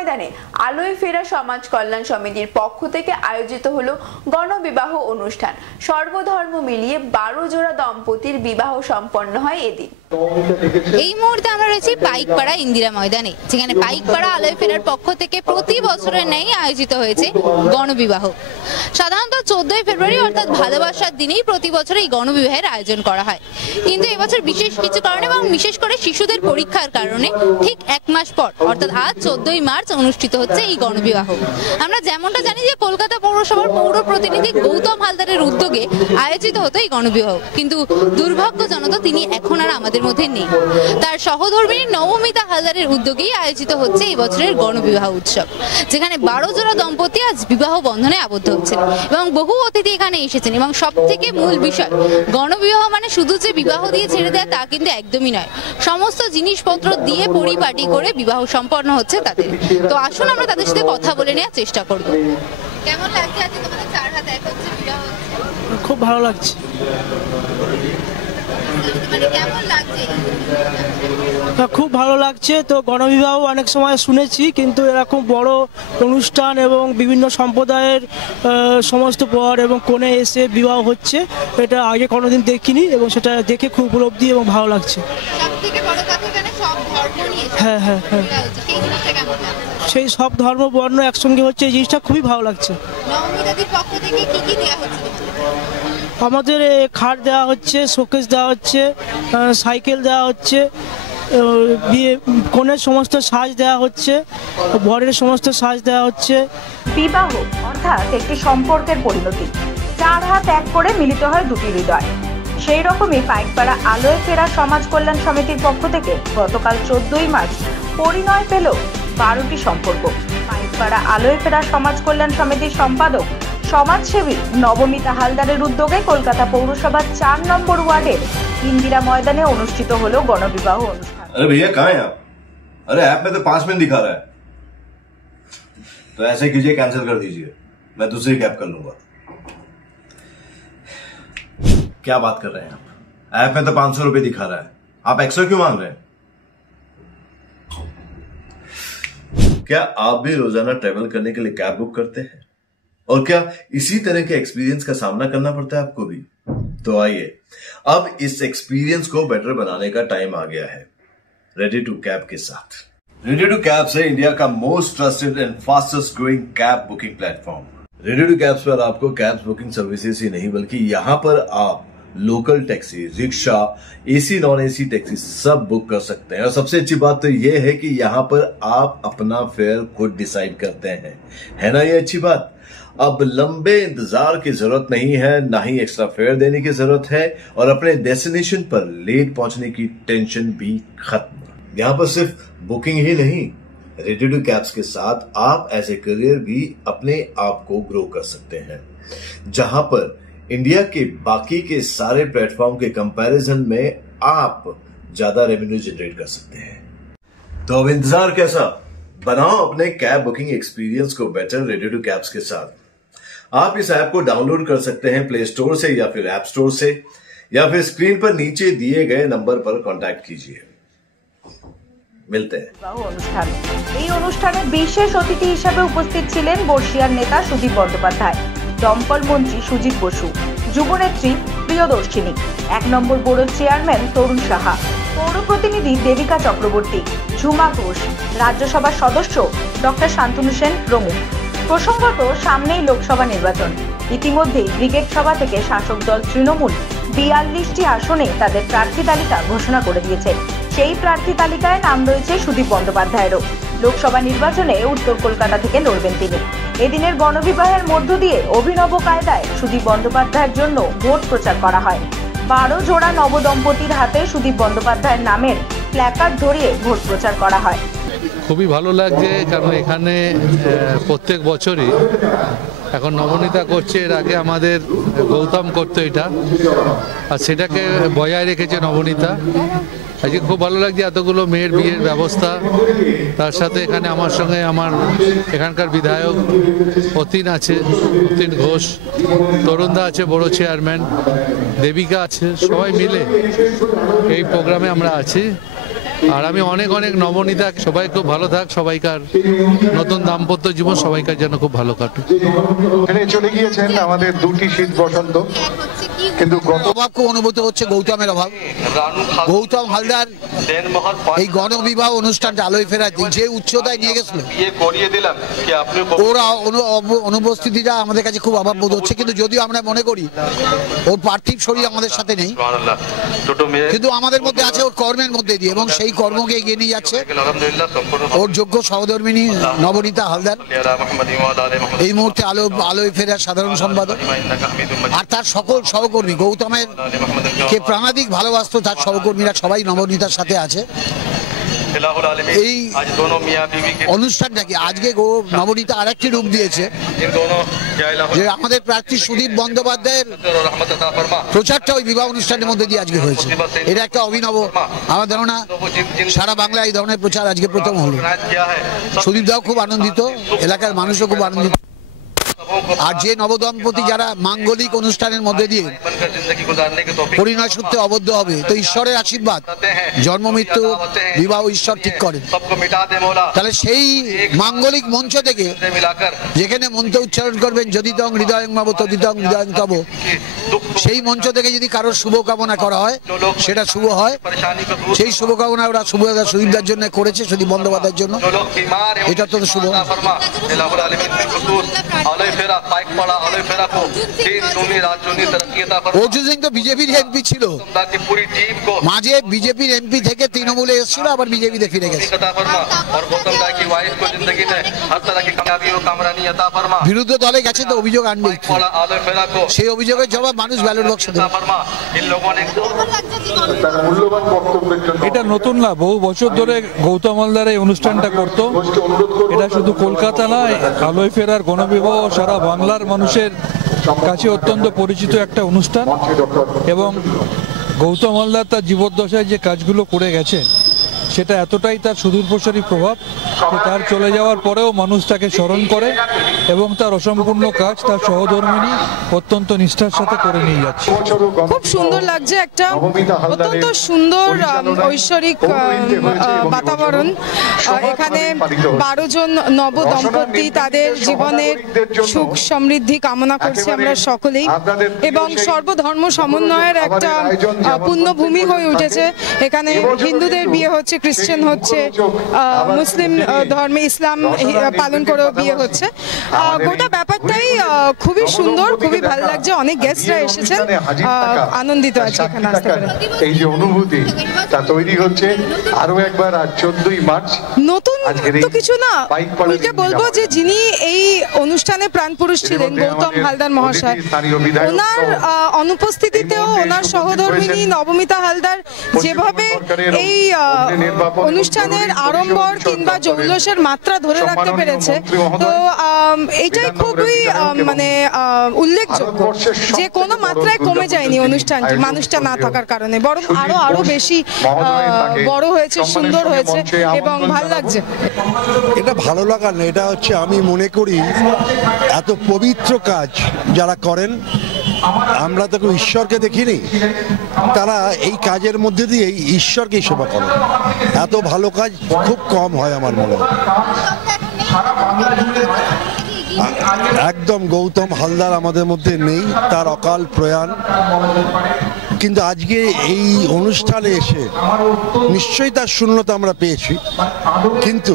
ময়দানে আলোয় ফেরা সমাজ কল্যাণ সমিতির পক্ষ থেকে আয়োজিত হলো গণবিবাহ অনুষ্ঠান। সর্বধর্ম মিলিয়ে 12 জোড়া দম্পতির বিবাহ সম্পন্ন হয় এদিন। এই মুহূর্তে আমরা রয়েছি পাইকপাড়া ইন্দিরা ময়দানে, যেখানে পাইকপাড়া আলোয় ফেরার পক্ষ থেকে প্রতি বছরের ন্যায় আয়োজিত হয়েছে গণবিবাহ। সাধারণত 14 ফেব্রুয়ারি অর্থাৎ ভালোবাসার দিনেই প্রতি বছর এই গণবিবাহের আয়োজন করা হয়, কিন্তু এবছর বিশেষ কিছু কারণে এবং বিশেষ করে শিশুদের পরীক্ষার কারণে ঠিক 1 মাস পর অর্থাৎ আজ 14ই মার্চ অনুষ্ঠিত হচ্ছে এই গণবিবাহ। আমরা যেমনটা জানি যে কলকাতা পৌরসভার পৌর প্রতিনিধি গৌতম হালদারের উদ্যোগে আয়োজিত হতো এই গণবিবাহ, কিন্তু দুর্ভাগ্যজনক তিনি এখন আর আমাদের মধ্যে নেই। তার সহধর্মিনী নবমিতা হালদারের উদ্যোগেই আয়োজিত হচ্ছে এই বছরের গণবিবাহ উৎসব, যেখানে 12 জোড়া দম্পতি আজ বিবাহ বন্ধনে আবদ্ধ হচ্ছেন এবং বহু অতিথি এখানে এসেছেন। এবং সব থেকে মূল বিষয়, গণবিবাহ মানে শুধু যে বিবাহ দিয়ে ছেড়ে দেয় তা কিন্তু একদমই নয়, সমস্ত জিনিসপত্র দিয়ে পরিপাটি করে বিবাহ সম্পন্ন হচ্ছে তাদের। তো আসুন আমরা তাদের সাথে কথা বলে নেওয়ার চেষ্টা করব। কেমন লাগছে আজকে তোমাদের 4 হাত এক হচ্ছে বিবাহ হচ্ছে? খুব ভালো লাগছে। খুব ভালো লাগছে। তো গণবিবাহ অনেক সময় শুনেছি, কিন্তু এরকম বড় অনুষ্ঠান এবং বিভিন্ন সম্প্রদায়ের সমস্ত বর এবং কনে এসে বিবাহ হচ্ছে, এটা আগে কোনোদিন দেখিনি এবং সেটা দেখে খুব উপলব্ধি এবং ভালো লাগছে। হ্যাঁ হ্যাঁ হ্যাঁ, সেই সব ধর্ম বর্ণ একসঙ্গে হচ্ছে, এই জিনিসটা খুবই ভালো লাগছে। আমাদের খাট দেওয়া হচ্ছে, শোকেস দেওয়া হচ্ছে, সাইকেল দেওয়া হচ্ছে, বিয়ে কনের সমস্ত সাজ দেওয়া হচ্ছে, বরের সমস্ত সাজ দেওয়া হচ্ছে। বিবাহ অর্থাৎ একটি সম্পর্কের পরিণতি। 4 হাত এক করে মিলিত হয় দুটি হৃদয়। সেই রকমই পাইকপাড়া আলোয় ফেরা সমাজ কল্যাণ সমিতির পক্ষ থেকে গতকাল 14ই মার্চ পরিণয় পেল 12টি সম্পর্ক। পাইকপাড়া আলোয় ফেরা সমাজ কল্যাণ সমিতির সম্পাদক সমাজসেবী নবমিতা হালদারের উদ্যোগে কলকাতা পৌরসভার 4 নম্বর ওয়ার্ডের ইন্দিরা ময়দানে অনুষ্ঠিত হলো গণবিবাহ অনুষ্ঠান। अरे भैया कहाँ हैं आप? अरे ऐप में तो 5 मिनट दिखा रहा है। तो ऐसे कीजिए, कैंसिल कर दीजिए, मैं दूसरी कैब कर लूंगा। क्या बात कर रहे हैं आप? ऐप में तो 500 रुपए दिखा रहा है, आप एक्स्ट्रा क्यों मांग रहे हैं? क्या आप भी रोजाना ट्रेवल करने के लिए कैब बुक करते हैं? और क्या इसी तरह के एक्सपीरियंस का सामना करना पड़ता है आपको भी? तो आइए, अब इस एक्सपीरियंस को बेटर बनाने का टाइम आ गया है रेडी टू कैब के साथ। रेडी टू कैब से इंडिया का most trusted and fastest growing cab booking platform. Ready to cabs पर आपको कैब बुकिंग सर्विसेज ही नहीं, बल्कि यहाँ पर आप local taxi, rickshaw, AC non AC taxi सब बुक कर सकते हैं। और सबसे अच्छी बात तो यह है कि यहाँ पर आप अपना फेयर खुद डिसाइड करते हैं, है ना ये अच्छी बात? अब लंबे इंतजार की जरूरत नहीं है, ना ही एक्स्ट्रा फेयर देने की जरूरत है, और अपने डेस्टिनेशन पर लेट पहुंचने की टेंशन भी खत्म। यहाँ पर सिर्फ बुकिंग ही नहीं, रेडी टू कैब्स के साथ आप एज ए करियर भी अपने आप को ग्रो कर सकते हैं, जहां पर इंडिया के बाकी के सारे प्लेटफॉर्म के कंपैरिजन में आप ज्यादा रेवेन्यू जनरेट कर सकते हैं। तो अब इंतजार कैसा? बनाओ अपने कैब बुकिंग एक्सपीरियंस को बेटर रेडी टू कैब्स के साथ। आप इस ऐप को डाउनलोड कर सकते हैं प्ले स्टोर से या फिर ऐप स्टोर से, या फिर स्क्रीन पर नीचे दिए गए नंबर पर कॉन्टैक्ट कीजिए। मिलते हैं। অনুষ্ঠান এই অনুষ্ঠানে বিশেষ অতিথি হিসেবে উপস্থিত ছিলেন বর্ষিয়ার নেতা সুদীপ বন্দ্যোপাধ্যায়, দমকল মন্ত্রী সুজিত বসু, যুবনেত্রী প্রিয়দর্শিনী, 1 নম্বর বোর্ডের চেয়ারম্যান তরুণ সাহা, পৌর প্রতিনিধি দেবিকা চক্রবর্তী, ঝুমা ঘোষ, রাজ্যসভার সদস্য ডক্টর শান্তনু সেন প্রমুখ। প্রসঙ্গত সামনেই লোকসভা নির্বাচন। ইতিমধ্যেই ব্রিগেড সভা থেকে শাসক দল তৃণমূল 42টি আসনে তাদের প্রার্থী তালিকা ঘোষণা করে দিয়েছে। সেই প্রার্থী তালিকায় নাম রয়েছে সুদীপ বন্দ্যোপাধ্যায়েরও। লোকসভা নির্বাচনে উত্তর কলকাতা থেকে লড়বেন তিনি। এদিনের গণবিবাহের মধ্য দিয়ে অভিনব কায়দায় সুদীপ বন্দ্যোপাধ্যায়ের জন্য ভোট প্রচার করা হয়। 12 জোড়া নবদম্পতির হাতে সুদীপ বন্দ্যোপাধ্যায়ের নামের প্ল্যাকার্ড ধরিয়ে ভোট প্রচার করা হয়। খুবই ভালো লাগছে, কারণ এখানে প্রত্যেক বছরই এখন নবনীতা করছে, এর আগে আমাদের গৌতম করতো এটা, আর সেটাকে বজায় রেখেছে নবনীতা। আজকে খুব ভালো লাগছে, এতগুলো মেয়ের বিয়ের ব্যবস্থা, তার সাথে এখানে আমার সঙ্গে আমার এখানকার বিধায়ক অতীন আছে, অতীন ঘোষ, তরুণদা আছে বড় চেয়ারম্যান, দেবিকা আছে, সবাই মিলে এই প্রোগ্রামে আমরা আছি। আর আমি অনেক অনেক নবনীতা, সবাই খুব ভালো থাক, সবাইকার নতুন দাম্পত্য জীবন সবাইকার যেন খুব ভালো কাটুক। চলে গিয়েছেন আমাদের দুটি শীত বসন্ত, কিন্তু অভাব খুব অনুভূত হচ্ছে, গৌতমের অভাব। গৌতম হালদার এই গণবিবাহ অনুষ্ঠানটা আলোয় ফেরার যে উচ্চতায় নিয়ে গেছিল, ওরা অনুপস্থিতিটা আমাদের কাছে খুব অভাব বোধ হচ্ছে। কিন্তু যদিও আমরা মনে করি ওর পার্থিব শরীর আমাদের সাথে নেই, কিন্তু আমাদের মধ্যে আছে ওর কর্মের মধ্যে দিয়ে, এবং সেই কর্মকে এগিয়ে নিয়ে যাচ্ছে ওর যোগ্য সহধর্মিনী নবনীতা হালদার, এই মুহূর্তে আলোয় ফেরার সাধারণ সম্পাদক। আর তার সকল সহকর্মী, গৌতমের কে প্রাণাধিক ভালোবাসত তার সহকর্মীরা সবাই নবনীতার সাথে আছে। এই অনুষ্ঠানটাকে আজকে নবনীতা আরেকটি রূপ দিয়েছে, যে আমাদের প্রার্থী সুদীপ বন্দ্যোপাধ্যায়ের প্রচারটা ওই বিবাহ অনুষ্ঠানের মধ্যে দিয়ে আজকে হয়েছে। এটা একটা অভিনব, আমার ধারণা সারা বাংলায় এই ধরনের প্রচার আজকে প্রথম হলো। সুদীপ দাও খুব আনন্দিত, এলাকার মানুষও খুব আনন্দিত। আর যে নবদম্পতি যারা মাঙ্গলিক অনুষ্ঠানের মধ্যে দিয়ে পরিণয় সূত্রে আবদ্ধ হবে, তো ঈশ্বরের আশীর্বাদ, জন্ম মৃত্যু বিবাহ ঈশ্বর ঠিক করেন। তাহলে সেই মাঙ্গলিক মঞ্চ থেকে যেখানে মন্ত্র উচ্চারণ করবেন যদিতং হৃদয়ং মব তদিতং হৃদয়ং তব, সেই মঞ্চ থেকে যদি কারোর শুভকামনা করা হয় সেটা শুভ হয়। সেই শুভকামনা ওরা সুদীপদার জন্য করেছে, সুদীপ বন্দ্যোপাধ্যায়ের জন্য, এটা তো শুভ। অর্জুন সিং তো বিজেপির এমপি ছিল, মাঝে বিজেপির এমপি থেকে তৃণমূলে এসেছিল, আবার বিজেপিতে ফিরে গেছে। বিরোধী দলে গেছে তো অভিযোগ আনবে, সেই অভিযোগের জবাব মানুষ ব্যালট বক্সে দেবে। এটা নতুন না, বহু বছর ধরে গৌতম হালদার এই অনুষ্ঠানটা করতো। এটা শুধু কলকাতা নয়, আলোয় ফেরার গণবিবাহ সারা বাংলার মানুষের কাছে অত্যন্ত পরিচিত একটা অনুষ্ঠান। এবং গৌতম হালদার তার জীবদ্দশায় যে কাজগুলো করে গেছে সেটা এতটাই তার সুদূরপ্রসারী প্রভাব যে তার চলে যাওয়ার পরেও মানুষ তাকে স্মরণ করে, এবং তার অসম্পূর্ণ কাজ তার সহধর্মিণী অত্যন্ত নিষ্ঠার সাথে করে নিয়ে যাচ্ছে। খুব সুন্দর লাগছে, একটা অত্যন্ত সুন্দর ঐশ্বরিক বাতাবরণ। এখানে 12 জন নব দম্পতি, তাদের জীবনের সুখ সমৃদ্ধি কামনা করছি আমরা সকলেই, এবং সর্বধর্ম সমন্বয়ের একটা পুণ্যভূমি হয়ে উঠেছে। এখানে হিন্দুদের বিয়ে হচ্ছে, খ্রিস্টান হচ্ছে, মুসলিম ধর্মে ইসলাম পালন করেও বিয়ে হচ্ছে। গোটা ব্যাপারটাই খুবই সুন্দর, খুবই ভালো লাগছে। অনেক গেস্টরা এসেছেন, আনন্দিত আছে এখানে আসতে পেরে। এই যে অনুভূতি তা তৈরি হচ্ছে আরো একবার। আর 14ই মার্চ নতুন তো কিছু না, উল্টে বলবো যে যিনি এই অনুষ্ঠানে প্রাণপুরুষ ছিলেন গৌতম হালদার মহাশয়, ওনার অনুপস্থিতিতেও ওনার সহধর্মিণী নবনীতা হালদার যেভাবে এই অনুষ্ঠানের আড়ম্বর কিংবা জৌলসের মাত্রা ধরে রাখতে পেরেছে, তো এটাই খুবই মানে উল্লেখযোগ্য যে কোনো মাত্রায় কমে যায়নি অনুষ্ঠানটি মানুষটা না থাকার কারণে, বরং আরো বেশি বড় হয়েছে, সুন্দর হয়েছে এবং ভালো লাগছে। এটা ভালো লাগার না, এটা হচ্ছে আমি মনে করি এত পবিত্র কাজ যারা করেন, আমরা তো ঈশ্বরকে দেখিনি, তারা এই কাজের মধ্যে দিয়ে ঈশ্বরকে সেবা করেন। এত ভালো কাজ খুব কম হয় আমার মনে হয়। একদম গৌতম হালদার আমাদের মধ্যে নেই, তার অকাল প্রয়াণ। কিন্তু আজকে এই অনুষ্ঠানে এসে নিশ্চয়ই তার শূন্যতা আমরা পেয়েছি, কিন্তু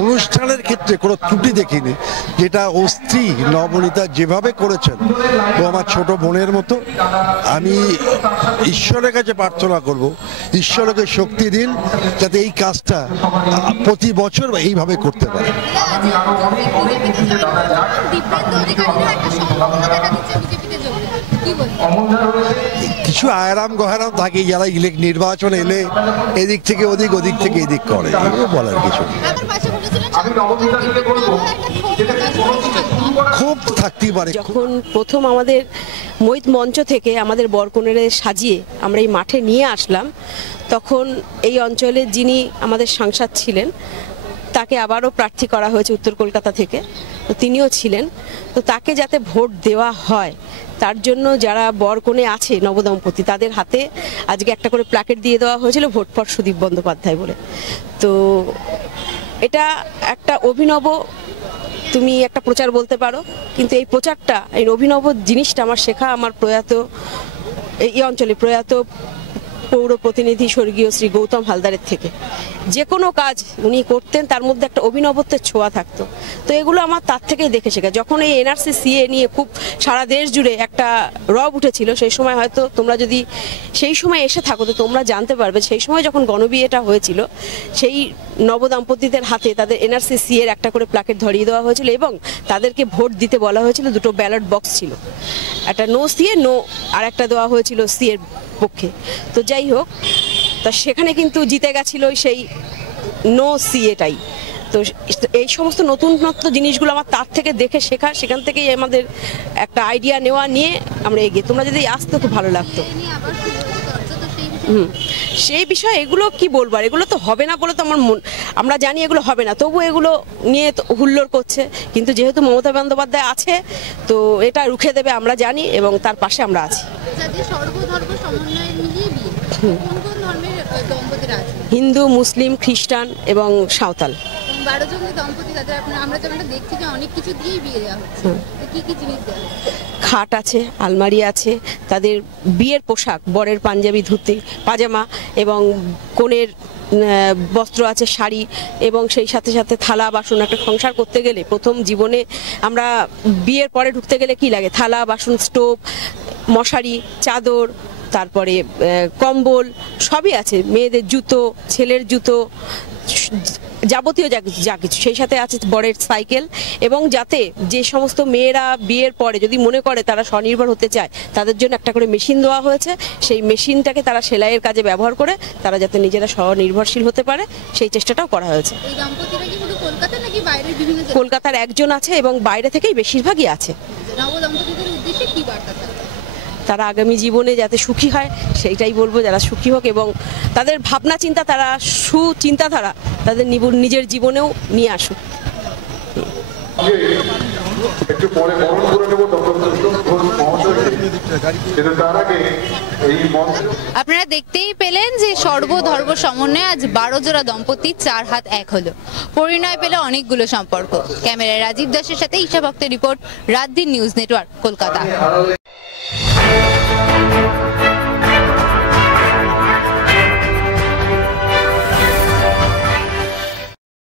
অনুষ্ঠানের ক্ষেত্রে কোনো ত্রুটি দেখিনি। যেটা ও স্ত্রী নবনীতা যেভাবে করেছেন, ও আমার ছোট বোনের মতো। আমি ঈশ্বরের কাছে প্রার্থনা করব, ঈশ্বরকে শক্তি দিন যাতে এই কাজটা প্রতি বছর এইভাবে করতে পারে। কিছু আয়রাম গহরাম থাকে যারা নির্বাচন এলে এদিক থেকে ওদিক, ওদিক থেকে এদিক করে, বলার কিছু খুব থাকতেই পারে। যখন প্রথম আমাদের মৈত মঞ্চ থেকে আমাদের বরকনেরে সাজিয়ে আমরা এই মাঠে নিয়ে আসলাম, তখন এই অঞ্চলে যিনি আমাদের সাংসদ ছিলেন তাকে আবারও প্রার্থী করা হয়েছে উত্তর কলকাতা থেকে, তো তিনিও ছিলেন। তো তাকে যাতে ভোট দেওয়া হয় তার জন্য যারা বর কনে আছে নবদম্পতি তাদের হাতে আজকে একটা করে প্ল্যাকেট দিয়ে দেওয়া হয়েছিল ভোট ফর সুদীপ বন্দ্যোপাধ্যায় বলে। তো এটা একটা অভিনব তুমি একটা প্রচার বলতে পারো, কিন্তু এই প্রচারটা, এই অভিনব জিনিসটা আমার শেখা আমার প্রয়াত এই অঞ্চলে প্রয়াত পৌর প্রতিনিধি স্বর্গীয় শ্রী গৌতম হালদারের থেকে। যে কোনো কাজ উনি করতেন তার মধ্যে একটা অভিনবত্বের ছোঁয়া থাকতো। তো এগুলো আমার তার থেকেই দেখে শেখা। যখন এই এনআরসি সিএ নিয়ে খুব সারা দেশ জুড়ে একটা রব উঠেছিল, সেই সময় হয়তো তোমরা যদি সেই সময় এসে থাকো তো তোমরা জানতে পারবে সেই সময় যখন গণবিয়েটা হয়েছিল সেই নবদম্পতিদের হাতে তাদের এনআরসি সিএর একটা করে প্ল্যাকেট ধরিয়ে দেওয়া হয়েছিল এবং তাদেরকে ভোট দিতে বলা হয়েছিল। দুটো ব্যালট বক্স ছিল, একটা নো সিএ নো আর একটা দেওয়া হয়েছিল সিএর পক্ষে। তো যাই হোক, তা সেখানে কিন্তু জিতে গেছিল সেই নো সিএটাই। তো এই সমস্ত নতুনত্ব জিনিসগুলো আমার তার থেকে দেখে শেখা, সেখান থেকেই আমাদের একটা আইডিয়া নেওয়া নিয়ে আমরা এগিয়ে। তোমরা যদি আসতো খুব ভালো লাগতো। সেই বিষয়ে এগুলো কি বলবো, এগুলো তো হবে না বলে তো আমরা জানি এগুলো হবে না, তবু এগুলো নিয়ে হুল্লোড় করছে। কিন্তু যেহেতু মমতা বন্দ্যোপাধ্যায় আছে তো এটা রুখে দেবে আমরা জানি এবং তার পাশে আমরা আছি। হিন্দু, মুসলিম, খ্রিস্টান এবং সাঁওতাল। 12 জন দম্পতি তাদের আমরা যেমন দেখছি যে অনেক কিছু দিয়েই বিয়ে দেওয়া হচ্ছে। কি কি জিনিস দেওয়া হচ্ছে? খাট আছে, আলমারি আছে, তাদের বিয়ের পোশাক, বরের পাঞ্জাবি, ধুতি, পাজামা এবং কনের বস্ত্র আছে, শাড়ি এবং সেই সাথে সাথে থালা বাসন। একটা সংসার করতে গেলে প্রথম জীবনে আমরা বিয়ের পরে ঢুকতে গেলে কি লাগে? থালা বাসন, স্টোভ, মশারি, চাদর, তারপরে কম্বল সবই আছে। মেয়েদের জুতো, ছেলের জুতো, যাবতীয় যা কিছু। সেই সাথে আছে বরের সাইকেল এবং যাতে যে সমস্ত মেয়েরা বিয়ের পরে যদি মনে করে তারা স্বনির্ভর হতে চায় তাদের জন্য একটা করে মেশিন দেওয়া হয়েছে। সেই মেশিনটাকে তারা সেলাইয়ের কাজে ব্যবহার করে তারা যাতে নিজেরা স্বনির্ভরশীল হতে পারে সেই চেষ্টাটাও করা হয়েছে। কলকাতার একজন আছে এবং বাইরে থেকেই বেশিরভাগই আছে। তারা আগামী জীবনে যাতে সুখী হয় সেইটাই বলবো, যারা সুখী হোক এবং তাদের ভাবনা চিন্তা, তারা সুচিন্তাধারা তাদের নিজের জীবনেও নিয়ে আসুক। আপনারা দেখতেই পেলেন যে সর্বধর্ম সমন্বয়ে আজ 12 জোড়া দম্পতি 4 হাত এক হলো। পরিণয় পেল অনেকগুলো সম্পর্ক। ক্যামেরায় রাজীব দাসের সাথে ঈশা ভক্তের রিপোর্ট, রাতদিন নিউজ নেটওয়ার্ক, কলকাতা।